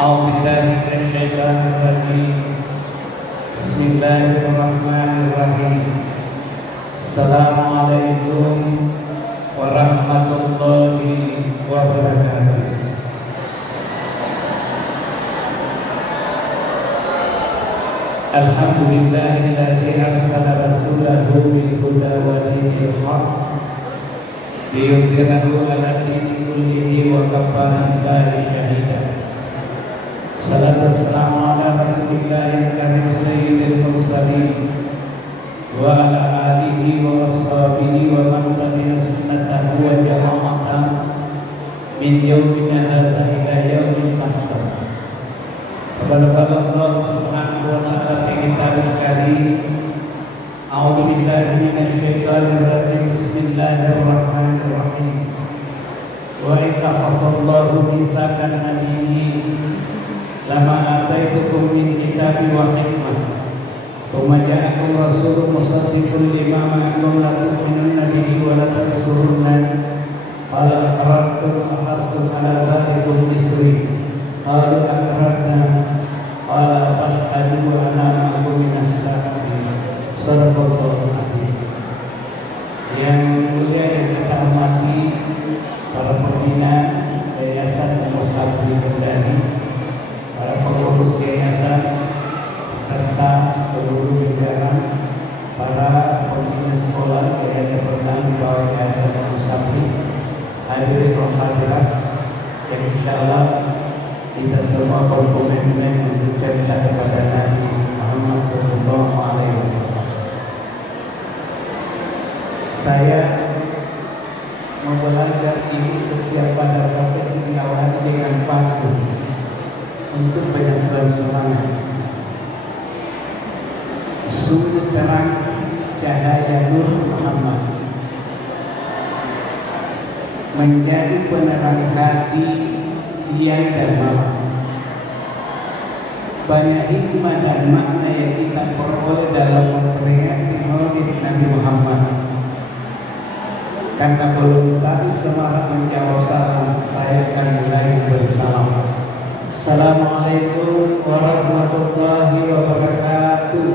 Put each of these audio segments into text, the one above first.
أعوذ بالله من الشيطان الرجيم بسم الله الرحمن الرحيم السلام عليكم ورحمة الله وبركاته. الحمد لله الذي أرسل رسوله بالهدى ودين الحق ليظهره على الدين كله وكفى بالله شهيدا. Salatu wassalamu ala Rasulillahil karim sayyidil mursalin wa ala alihi wa washabihi wa man tabi'a sunnatahu wa jama'atan min yaumina hadza ila yaumil mahsyar. Kepada Allah Subhanahu wa ta'ala fi kitabul karim. A'udzu billahi minasy syaithanir rajim. Bismillahirrahmanirrahim. Wa ittakhadallahu mitsaqan nabiyyin lama ataitukum min kitabi wa hikmah thumma ja'akum rasulun musaddiqun lima ma'akum la tu'minunna bihi wa la tansurunna qala aqrartum akhadhtum ala dhalikum isri qalu aqrarna qala fashhadu wa ana ma'akum minas syahidin. Sadaqallahu adzim. Yang mulia yang kita hormati para pembina Yayasan Mus'ab bin Umair, para pengurus yayasan serta seluruh jajaran, para pembina sekolah yang berperan di bawah Yayasan Mus'ab, hadirin dan hadirat yang insyaallah kita semua berkomitmen untuk cinta kepada Nabi Muhammad SAW. Saya membelajar ini setiap pada waktu diawali dengan pantun untuk penyampaian semangat. Sudut terang cahaya Nur Muhammad menjadi penerang hati siang dan malam. Banyak hikmah dan makna yang kita peroleh dalam memperingati Maulid Nabi Muhammad. Karena belum tadi semarak menjawab salam, saya akan mulai bersalam. Assalamualaikum warahmatullahi wabarakatuh.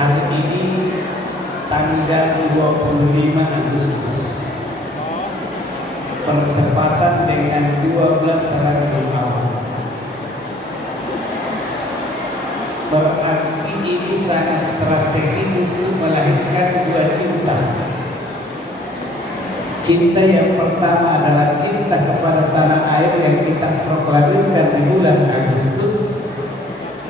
Hari ini tanggal 25 Agustus bertepatan dengan 12 Rabiul Awal. Berarti ini sangat strategis untuk melahirkan dua cinta. Cinta yang pertama adalah cinta kepada tanah air yang kita proklamirkan di bulan Agustus,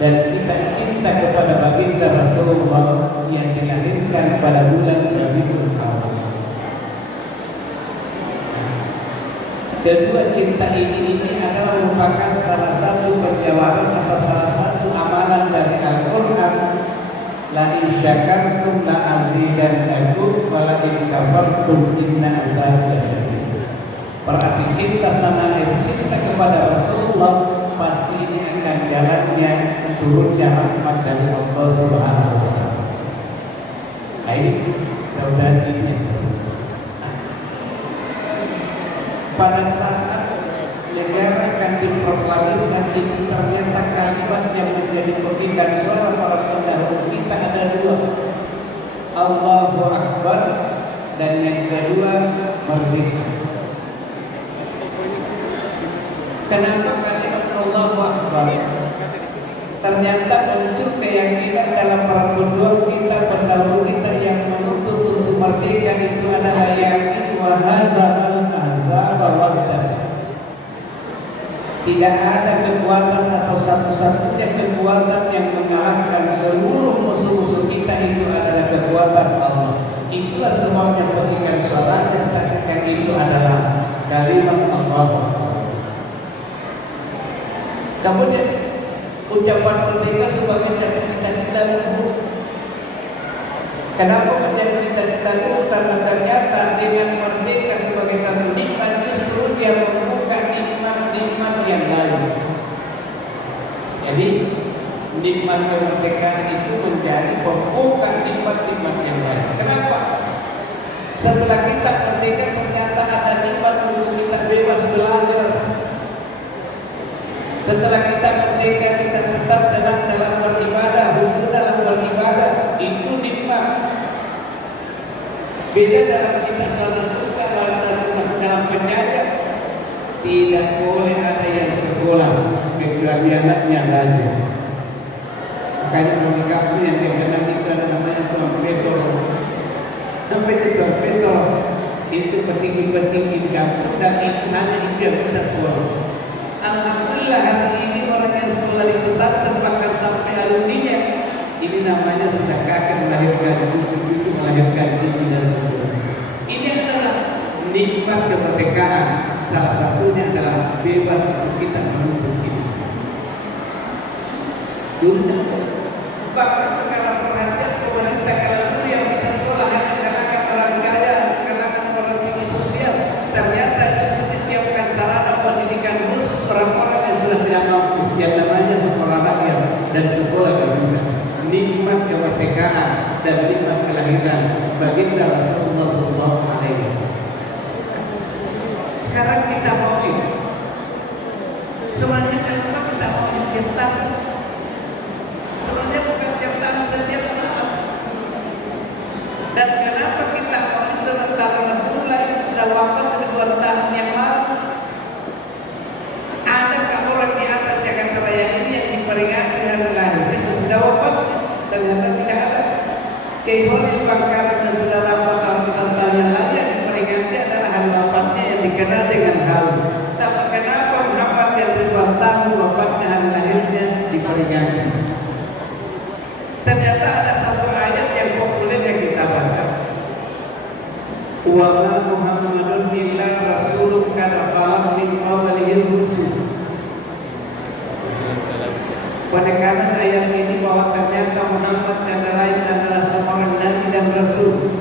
dan kita cinta kepada baginda Rasulullah yang dilahirkan pada bulan Rabiul Awal. Kedua cinta ini adalah merupakan salah satu perjalanan atau salah satu amalan dari Al-Quran. La in syakartum la azidannakum wa la in kafartum inna adzabi lasyadid. Berarti cinta tanah air, cinta kepada Rasulullah, pasti ini akan jalannya turunnya rahmat dari Allah Subhanahu wa ta'ala. Nah, ini mudah-mudahan pada saat negara akan diproklamirkan itu, ternyata kalimat yang menjadi pemindah suara para pendahulu kita ada dua, Allahu Akbar, dan yang kedua merdeka. Kenapa kalimat Allahu Akbar? Ternyata muncul keyakinan dalam para pendahulu kita, yang menuntut untuk merdeka itu adalah yakin wa hadzal ahzaba wahdahu. Tidak ada kekuatan atau satu-satunya kekuatan yang mengalahkan seluruh musuh-musuh kita, itu adalah kekuatan Allah. Itulah sebabnya berikan suaranya yang itu adalah kalimat Allah. Kemudian ucapan merdeka sebagai cita-cita luhur. Kenapa menjadi cita-cita luhur? Karena ternyata dengan merdeka sebagai satu nikmat, justru dia membuka nikmat-nikmat yang lain. Jadi nikmat kemerdekaan itu menjadi pembuka nikmat-nikmat yang lain. Kenapa? Setelah kita merdeka ternyata ada nikmat untuk kita bebas belajar. Setelah kita merdeka kita tetap tenang dalam beribadah, khusyuk dalam beribadah, itu nikmat. Beda dalam kita sholat duha, masih dalam penjara. Tidak boleh ada yang sekolah kecuali anaknya belajar. Makanya kalau di kampung yang terkenal itu ada namanya Tuan Petor. Sampai itu Tuan Petor itu petinggi-petinggi di kampung dan itu hanya itu yang bisa sekolah. Alhamdulillah hari ini orang yang sekolah di pesantren bahkan sampai alumninya ini namanya sudah kakek melahirkan cucu melahirkan cucu dan seterusnya. Ini adalah nikmat kemerdekaan. Salah satunya adalah bebas untuk kita menuntut ilmu. Dulu bahkan sekarang perhatian pemerintah kalau dulu yang bisa sekolah hanya kalangan orang kaya, kalangan orang tinggi sosial. Ternyata justru disiapkan sarana pendidikan khusus orang-orang yang sudah tidak mampu, yang namanya sekolah rakyat dan sekolah gabungan. Nikmat kemerdekaan dan nikmat kelahiran baginda Rasulullah SAW. Sekarang kita mau ini. Sebenarnya kenapa kita mau tiap tahun? Sebenarnya bukan tiap tahun, setiap saat. Dan kenapa kita mau sementara Rasulullah itu sudah wafat 2 tahun yang lalu? Adakah orang di atas Jakarta Raya ini yang diperingati hari lahirnya sesudah wafat? Ternyata tidak ada. Kehidupan Bangkalan dan saudara ratusan tahun yang lalu yang diperingati adalah hari wafatnya yang dikenal dengan hal. Tapi kenapa Muhammad yang 2 tahun wafatnya hari lahirnya diperingati? Ternyata ada satu ayat yang populer yang kita baca. Wa ma Muhammadun illa rasulun qad khalat min qablihi rusul. Penekanan ayat ini bahwa ternyata Muhammad adalah seorang nabi dan rasul.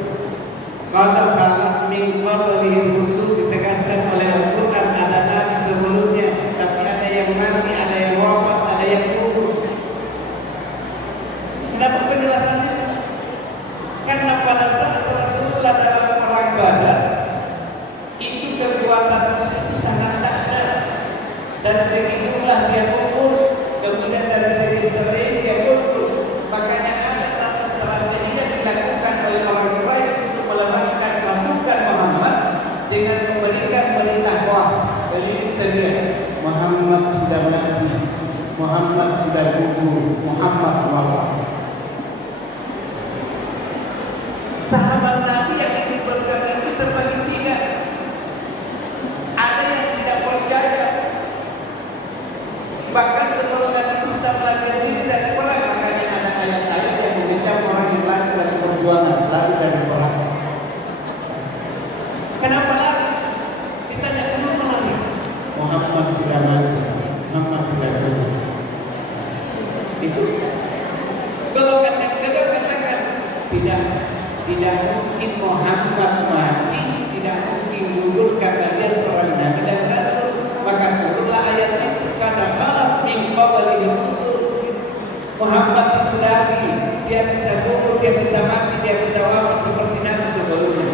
Qad khalat min qablihi rusul, ditegaskan oleh Al-Quran ada nabi sebelumnya, tapi ada yang mati, ada yang wafat, ada yang gugur. Kenapa penjelasannya? Karena pada saat Rasulullah dalam perang Badar itu kekuatan musuh itu sangat dahsyat dan segitulah dia kumpul, kemudian dari segi strategi dia kumpul. Makanya ada satu strategi yang dilakukan oleh orang Quraisy untuk melemahkan pasukan Muhammad dengan memberikan berita hoaks. Jadi Muhammad sudah mati, Muhammad sudah gugur, Muhammad wafat. Sahabat Nabi yang ingin berkata itu terbagi 3. Ada yang tidak percaya. Bahkan sebelum Nabi itu sudah melarikan diri dari perang, makanya ada ayat-ayat yang mengecam orang yang lari dari perjuangan, lari dari perang. Kenapa lari? Ditanya kenapa lari? Muhammad sudah mati, Muhammad sudah gugur. Itu golongan yang kedua katakan tidak mungkin Muhammad mati, tidak mungkin gugur karena dia seorang nabi dan rasul. Maka turunlah ayat itu, karena khalat min qablihi rusul. Muhammad itu nabi, dia bisa gugur, dia bisa mati, dia bisa wafat seperti nabi sebelumnya.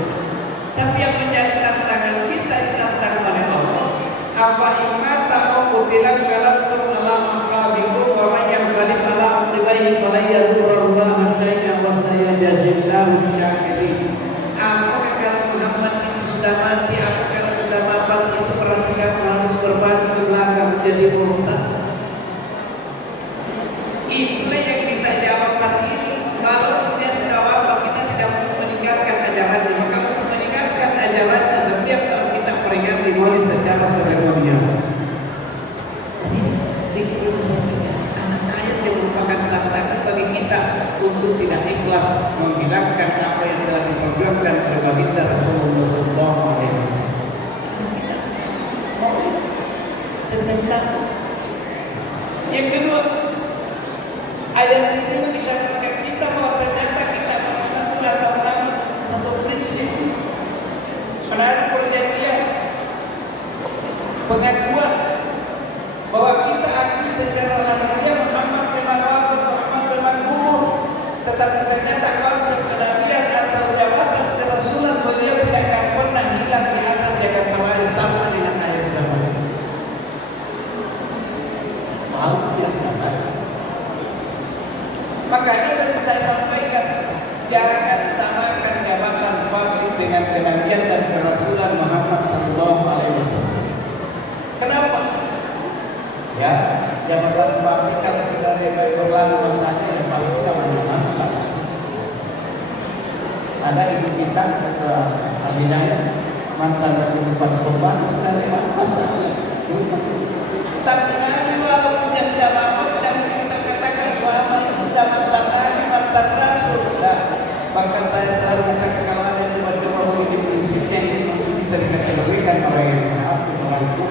Tapi yang menjadi tantangan kita ditantang oleh Allah. Apa imata au bilang kalakum ala maqabikum wa man yaqdim ala aqibaihi fala yadurrullaha syai'an wa sayajzillahu syakirin. Apakah kalau Muhammad itu sudah mati, apakah kalau sudah wafat itu berarti kamu harus berbalik ke belakang menjadi murtad? Itulah yang kita jawabkan ini. Kalau dia sudah wafat kita tidak meninggalkan ajarannya, maka untuk meninggalkan ajarannya setiap tahun kita peringati maulid secara seremonial. Ayat yang merupakan tantangan bagi kita untuk tidak ikhlas menghilangkan apa yang telah diperjuangkan oleh baginda Rasulullah SAW. Yang kedua, ayat ini mengisyaratkan kita bahwa ternyata kita mengaku atau mengaku untuk prinsip menarik perjanjian, pengakuan bahwa kita akui secara lahiriah Muhammad memang wafat, Muhammad memang gugur, tetapi ternyata konsep kenabian atau jabatan kerasulan beliau Makanya sering saya sampaikan, jangan samakan jabatan pabrik dengan kenabian dan kerasulan Muhammad Sallallahu Alaihi Wasallam. Kenapa? Ya, jabatan pabrik kalau sudah berlalu masanya ya pasti akan Muhammad. Ada ibu kita Al-Hidayah mantan dari tempat korban sudah lewat masanya. Tapi Nabi walaupun dia sudah lama tidak kita katakan bahwa sudah mantan Nabi, mantan Rasul. Nah, bahkan saya selalu katakan kalau ada coba-coba begitu prinsipnya ini mungkin bisa dikategorikan oleh orang hukum.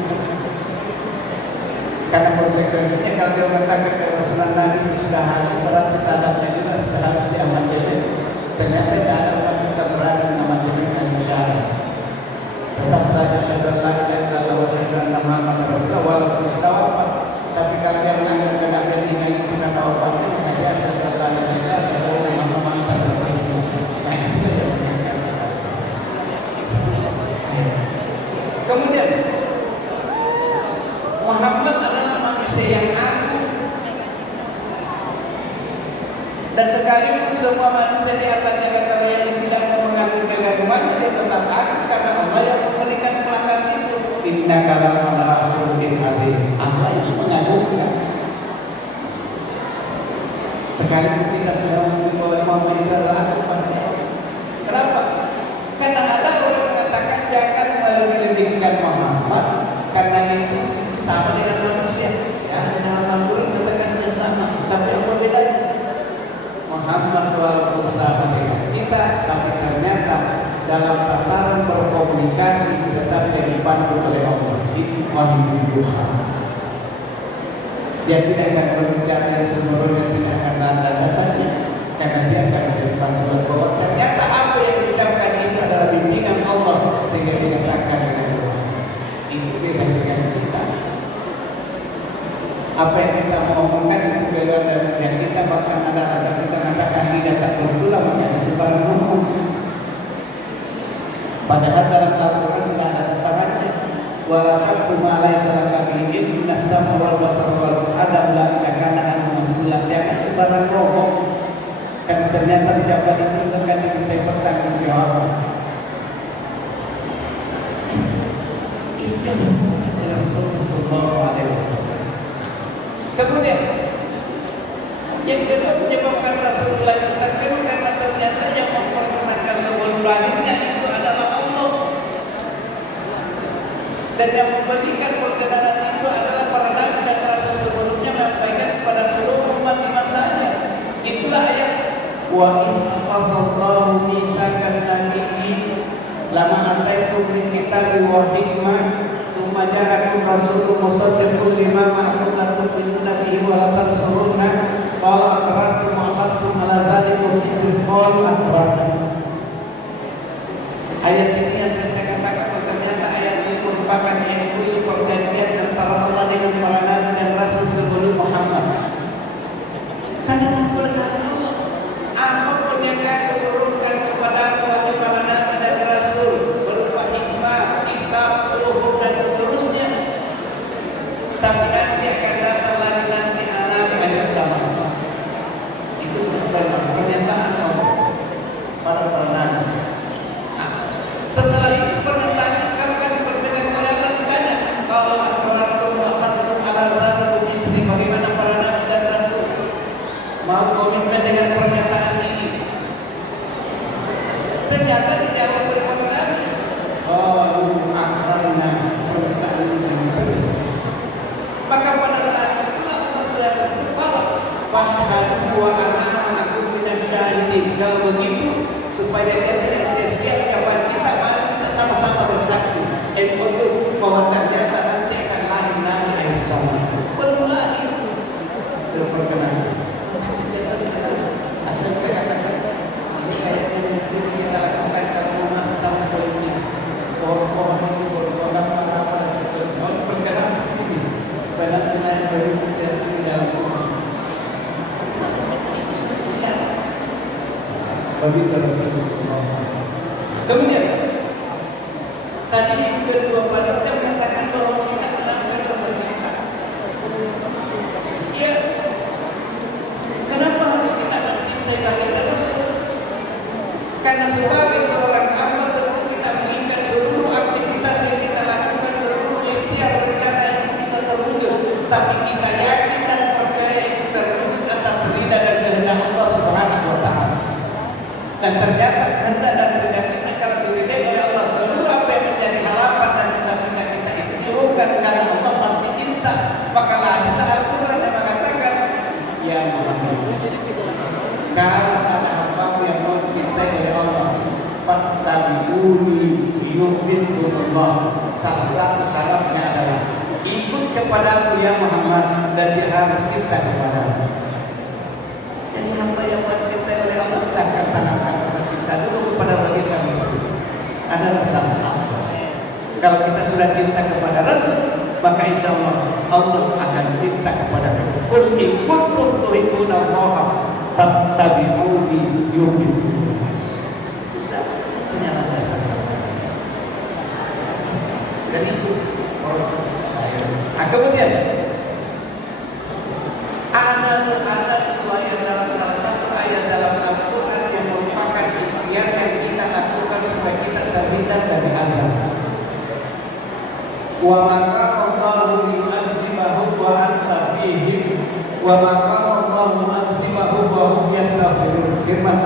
Karena konsekuensinya kalau dia mengatakan kerasulan Nabi itu sudah habis, berarti sahabatnya juga sudah habis diamankan. Ternyata tidak ada umat Islam berada mengamankan al-Syarah. Tetap saja saudara lagi yang dalam wasyarakat Muhammad Rasulullah walaupun sudah wafat, tapi kalau dia menganggap kenabian tinggal itu kata wafatnya, maka dia saudara lagi kita saudara Muhammad Rasulullah. Nah itu yang kemudian Muhammad adalah manusia yang agung. Dan sekalipun semua manusia di atas jagat raya ini tidak mengaku kegaguhan, dia tetap agung karena Allah yang memberikan pelanggan itu. Inna kalam al-Rasulin Adil, Allah yang mengagumkan. Sekalipun kita tidak mengakui bahwa Muhammad itu adalah agung pasti. Kenapa? Karena ada orang mengatakan jangan melebih-lebihkan Muhammad karena itu sama dengan manusia. Ya, dalam Al-Quran katakan itu sama, tapi apa bedanya? Muhammad walaupun sama dengan kita, tapi ternyata dalam tataran berkomunikasi tetap dipandu oleh Allah di wahyu Tuhan. Dia tidak akan berbicara yang sembrono, tidak akan ada dasarnya, karena dia akan menjadi panduan bahwa ternyata apa yang diucapkan itu adalah bimbingan Allah sehingga dikatakan dengan Allah. Itu beda dengan kita. Apa yang kita mau omongkan itu beda dengan kita, bahkan ada alasan kita mengatakan tidak tak berulang menjadi sebarang hukum. Padahal dalam Al-Quran sudah ada tatarannya. Walaqad malai salaka bihi nasama wal basar wal adam la yakana an mas'ulan. Jangan sebarang ngomong. Karena ternyata ucapan itu akan diminta pertanggungjawaban. Itu yang dilakukan oleh Rasulullah Sallallahu Alaihi Wasallam. Kemudian yang kedua menyebabkan Rasulullah itu terkenal karena ternyata yang memperkenalkan sebelum lahirnya itu adalah Allah, dan yang memberikan perkenalan itu adalah para nabi dan rasul sebelumnya menyampaikan kepada seluruh umat di masanya. Itulah ayat wa in akhadallahu mitsaqan nabiyyin lama ataitum min kitabi wa hikmah thumma ja'akum rasulun musaddiqun lima ma'akum la tu'minuna bihi wa la tansurunna qala aqrartum wa akhadtum ala zalikum isri qala aqrartum. Ayat ini yang saya katakan ternyata ayat ini merupakan MOU perjanjian antara Allah dengan para nabi dan rasul sebelum Muhammad. Karena perkataan Allah, apapun yang akan turunkan kepada wahai para nabi dan rasul berupa hikmah, kitab, suhuf dan seterusnya, tapi nanti akan datang lagi nanti nabi ayat sama. Itu pernyataan Allah para nabi. Setelah itu pernyataan kan bertegas oleh Allah ditanya, kalau aqrartum wa akhadtum ala zalikum isri, bagaimana para nabi dan rasul mau komitmen dengan pernyataan ini? Ternyata dijawab oleh para nabi, aqrarna, pernyataan ini. Maka pada saat itulah Allah sudah berfirman, fashhadu wa ana akum minasy syahidin. Kalau begitu supaya dia tidak sia-sia ucapan kita, mari kita sama-sama bersaksi MOU bahwa ternyata nanti akan lahir nabi yang sama. Belum lahir, belum perkenalan. Asal saya katakan ini kayak yang kita lakukan kalau mau masuk tahun politik, pohon-pohon itu bergolak apa dan seterusnya. Mau perkenalan ini supaya nanti lahir baru dari dalam pohon. Bagi Rasulullah. Kemudian tadi kedua panitia mengatakan bahwa tidak melakukan rasa cinta. Iya. Kenapa harus kita Karena sebagai seorang hamba tentu kita mengingat seluruh aktivitas yang kita lakukan, seluruh ikhtiar rencana yang bisa terwujud, tapi kita yakin dan percaya itu terwujud atas ridha dan kehendak Allah Subhanahu wa Ta'ala. Dan ternyata kehendak dan ridha kita kalau diridai oleh Allah, seluruh apa yang menjadi harapan dan cita-cita kita itu dilakukan karena Allah pasti cinta. Maka lahirlah Al-Quran yang mengatakan, ya Muhammad, kalau ada hamba yang mau dicintai oleh Allah, fattabi'uni yuhibbukumullah. Salah satu syaratnya adalah ikut kepadaku ya Muhammad, dan dia harus cinta kepadaku. Jadi hamba yang mau dicintai oleh Allah silahkan tanamkan rasa cinta dulu kepada baginda Rasul. Ada rasa apa? Kalau kita sudah cinta kepada Rasul, maka insya Allah Allah akan cinta kepada kita. Qul in kuntum tuhibbunallaha fattabi'uni yuhibbukumullah. Sudah punya rasa. Dan itu proses. Nah, kemudian ada ayat dalam salah satu ayat dalam Al-Quran yang merupakan ikhtiar yang kita lakukan supaya kita terhindar dari azab. Wa maka Allahu yu'azzibahu wa anta fihim wa maka Allahu yu'azzibahu wa hum yastaghfirun. Firman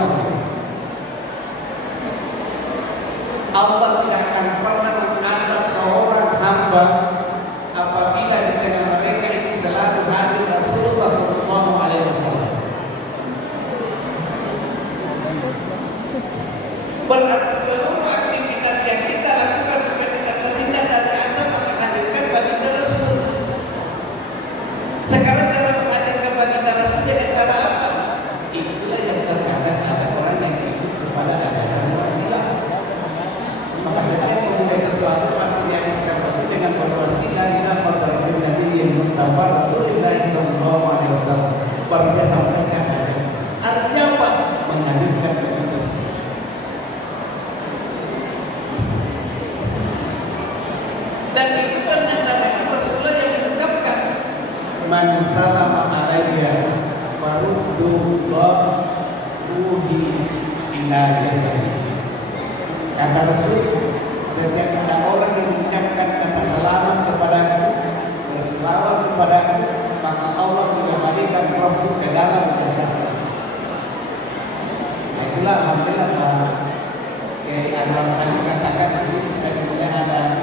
Allah tidak akan pernah mengazab seorang hamba apabila di tengah mereka itu selalu hadir Rasulullah sallallahu alaihi wasallam. Berarti seluruh aktivitas yang kita lakukan supaya tidak terhindar dari azab menghadirkan baginda Rasul. Sekarang cara menghadirkan baginda Rasul jadi cara apa? Itulah yang terkadang ada orang yang ikut kepada ajaran wasilah. Maka setiap memulai sesuatu pasti dianggap Rasul dengan berwasilah ila hadratin Nabi Mustafa Rasulullah sallallahu alaihi wasallam. Baru dia sampaikan artinya apa? Menghadirkan baginda Rasul. Dan itu ternyata Rasulullah yang mengucapkan man salama alayya faruddullahi ila jasadi. Kata Rasul, setiap ada orang yang mengucapkan kata selamat kepadaku, berselawat kepadaku, maka Allah mengembalikan rohku ke dalam jasad. Nah, itulah alhamdulillah Pak Anwar tadi katakan di sini sudah ada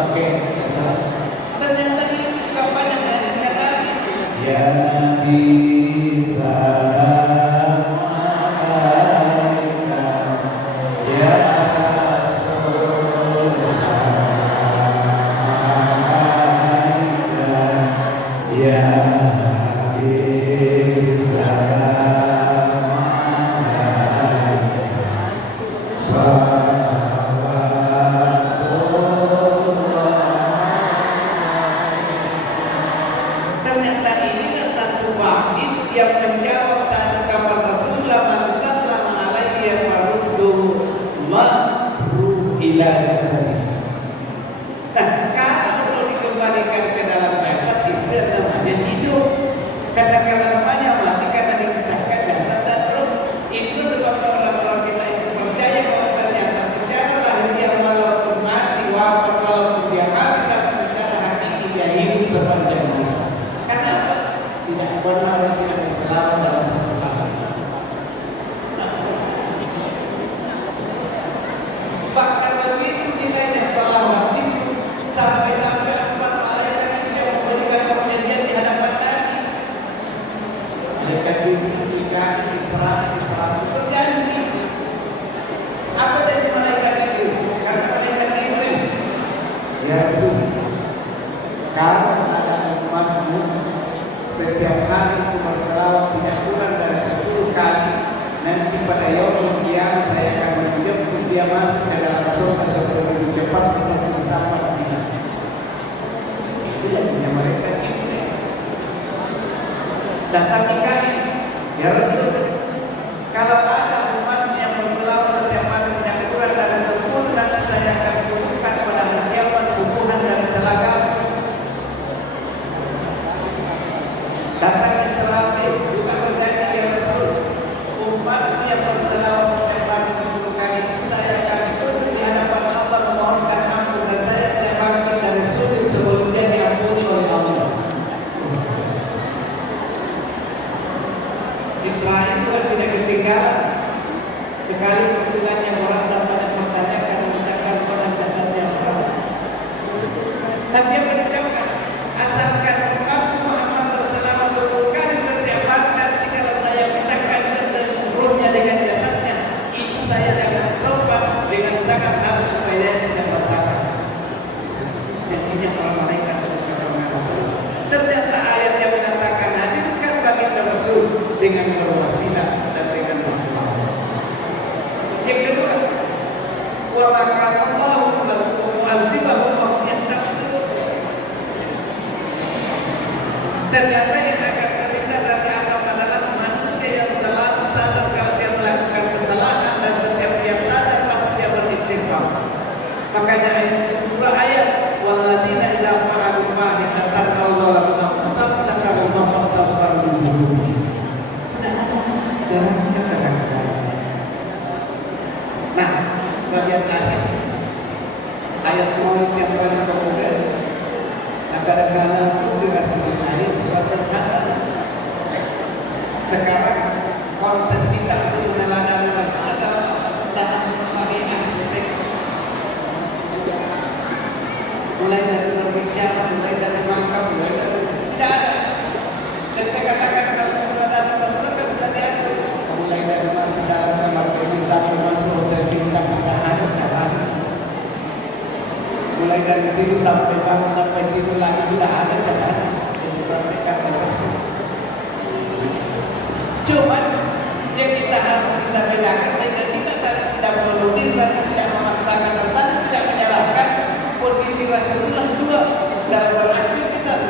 pakai salah. Ternyata ini kapan yang ada ya Nabi salam alaika ya Rasul salam alaika ya Nabi salam alaika. Yang menjawab dan kabar Rasulullah man sallama alaihi faruddu mahru ila jasadi. Nah, kalau dikembalikan ke dalam jasad itu namanya hidup. Kadang-kadang namanya mati karena dipisahkan jasad dan roh. Itu sebabnya orang-orang kita itu percaya bahwa ternyata secara lahiriah walaupun mati wafat walaupun dia mati, tapi secara hakiki dia hidup sepanjang masa. Kenapa? Tidak benar yang tidak berselamat dalam satu hal. Bahkan begitu nilainya selamat itu sampai-sampai 4 malaikat itu yang memberikan perjanjian di hadapan Nabi. Malaikat Jibril, Mikail, Israfil berjanji. Apa dari malaikat itu? Karena malaikat Jibril, ya Rasul, kalau ada umatmu setiap hari itu berselawat tidak kurang dari 10 kali, nanti pada yaumul qiyamah saya akan menjemput dia masuk ke dalam surga sebelum cepat seperti sampai kita. Itu yang punya mereka ini. Datang kali, ya Rasul, kalau ada umat yang berselawat setiap hari tidak kurang dari 10, nanti saya akan subuhkan pada hari kiamat subuhan dari telaga. Datang Israfil juga berjanji ya Rasul, umat yang berselawat Israel juga tidak ketinggalan. Sekali pertanyaan yang orang mempertanyakan misalkan orang jasadnya orang. Dan dia menjawabkan, asalkan Nabi Muhammad berselamat 10 kali setiap hari, nanti kalau saya pisahkan ruhnya dengan jasadnya, itu saya akan coba dengan sangat halus supaya tidak masalah. Jadinya para malaikat berkata Rasul. Ternyata ayat yang mengatakan hadirkan baginda Rasul dengan berwasilah dan dengan masalah. Yang kedua, wa makanallahu mu'azzibahum wa hum yastaghfirun. Ternyata yang akan terhindar dari azab adalah manusia yang selalu sadar kalau dia melakukan kesalahan dan setiap dia sadar pasti dia beristighfar. Makanya ayat surah ayat walladzina idza fa'alu fahishatan aw dzalamu anfusahum dzakarullaha fastaghfiru lidzunubihim. Sudah ada dalam kata-kata. Nah, bagian akhir ayat Maulid yang paling populer, kadang-kadang itu dirasukin ayat surat Al-Hasan. Sekarang kontes kita untuk meneladani Rasul adalah dalam berbagai aspek, mulai dari berbicara, mulai dari makan, mulai dari tidak ada. Dan saya katakan kalau meneladani Rasul kan sudah diatur, mulai dari masuk dalam kamar mandi sampai masuk hotel bintang sudah ada sekarang. Mulai dari tidur sampai bangun sampai tidur lagi sudah ada jalan yang dipraktikkan oleh Rasul. Cuma yang kita harus bisa bedakan sehingga kita tidak meludih, tidak memaksakan dan tidak menyalahkan posisi Rasulullah dua dalam beraktivitas.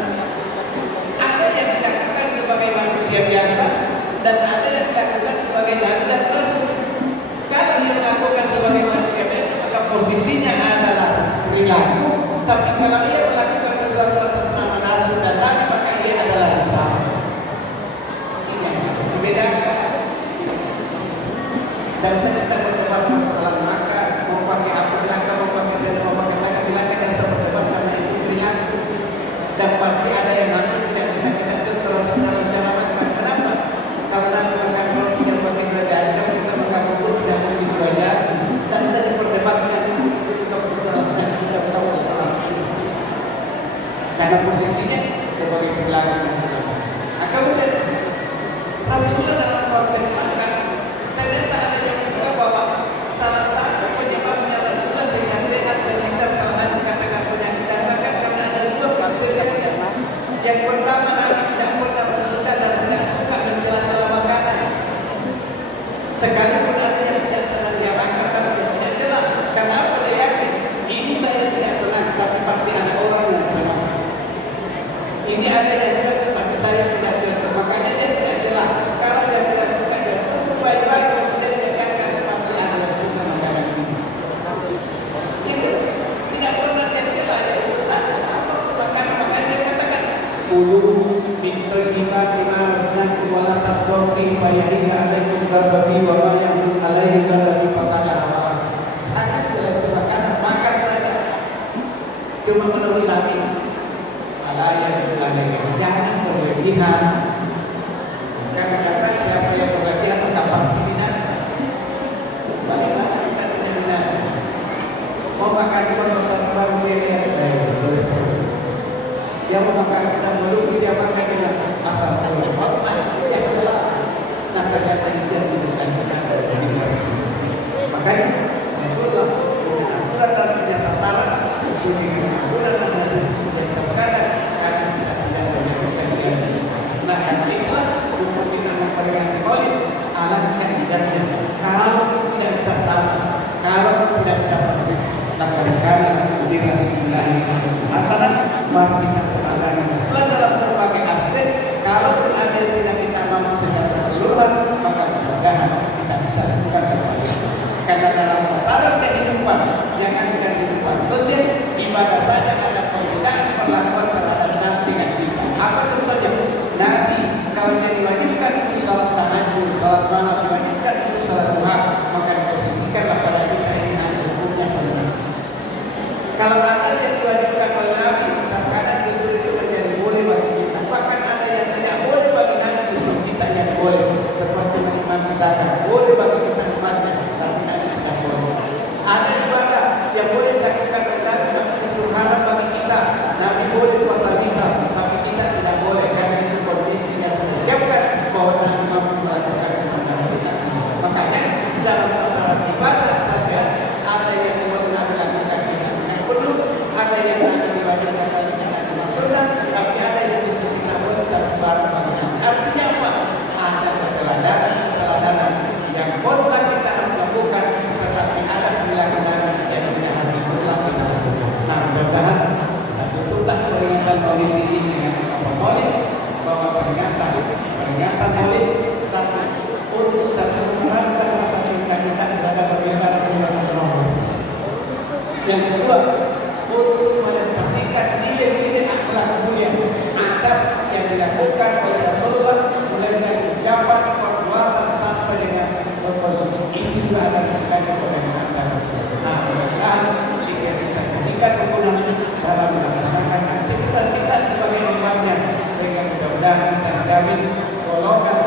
Ada yang dilakukan sebagai manusia biasa dan ada yang dilakukan sebagai nabi dan rasul. Kalau dia melakukan sebagai manusia biasa maka posisinya adalah perilaku, tapi kalau ia melakukan sesuatu atas nama rasul dan nabi maka ia adalah risalah. Ini yang harus dibedakan. Dan saya kita berdebat masalah makan, mau pakai apa silakan, mau pakai saya mau pakai apa silakan, dan saya berdebat karena itu perilaku. Dan pasti ada yang nanti tidak bisa kita contoh Rasul dalam cara makan. Kenapa? Karena makan roti dan pakai gula jaring, kalau kita makan bubur tidak mungkin gula jaring. Dan bisa diperdebatkan itu juga persoalan dan kita tahu persoalan itu. Karena posisinya sebagai perilaku. Nah, kemudian Rasulullah dalam konteks makan ternyata ada yang juga bahwa salah satu penyebabnya Rasulullah sehingga sehat dan hintar kalau ada katakan penyakit dan makan karena ada dua faktor. Yang pertama Nabi tidak pernah bersuka dan tidak suka mencela-cela makanan. Sekalipun ada yang tidak senang dia makan tapi dia tidak cela. Kenapa dia yakin? Ini saya tidak senang tapi pasti ada orang yang senang. Ini ada yang cocok tapi saya tidak cocok. Makanya dia tidak cela. Kalau dia tidak suka dia tutup baik-baik dan tidak dikatakan pasti ada yang suka makanan ini. Itu tidak pernah dia cela ya urusan apa makanan dia katakan. Ulu bintu ibadi marasnakum wala taqrabu fa yahilla alaikum ghadabi wa ma yahillu alaihi ghadabi faqad haram. Akan jelek makanan makan saja. Cuma memenuhi lagi. Alaya alaihi jangan berlebihan. Kadang-kadang siapa yang berlebihan maka pasti binasa. Bagaimana kita tidak binasa? Mau makan baru dia dari yang memakan kita dulu dia makan dengan asal kalau asal dia adalah nah ternyata itu yang dibutuhkan kita dari Rasul. Makanya Rasulullah punya aturan dan punya tataran sesuai dengan aturan dan hadis yang terkadang karena kita tidak menyebutkan dia. Nah inilah untuk kita memperingati Maulid alat kandidatnya. Kalau tidak bisa sama, kalau tidak bisa persis, kadang-kadang di Rasulullah masalah mari kita Rasulullah dalam berbagai aspek. Kalau ada yang tidak kita mampu secara keseluruhan maka mudah-mudahan kita bisa lakukan semuanya. Karena dalam tataran kehidupan yang ada kehidupan sosial ibadah saja ada perbedaan perlakuan terhadap Nabi dengan kita. Apa contohnya? Nabi kalau dia diwajibkan itu salat tahajud, salat malam diwajibkan itu salat duha, maka diposisikanlah pada kita ini hanya hukumnya salat. Kalau ada yang diwajibkan oleh Nabi, terkadang justru itu menjadi boleh bagi kita. Bahkan ada yang tidak boleh bagi Nabi, justru kita yang boleh. sudah kita jamin golongan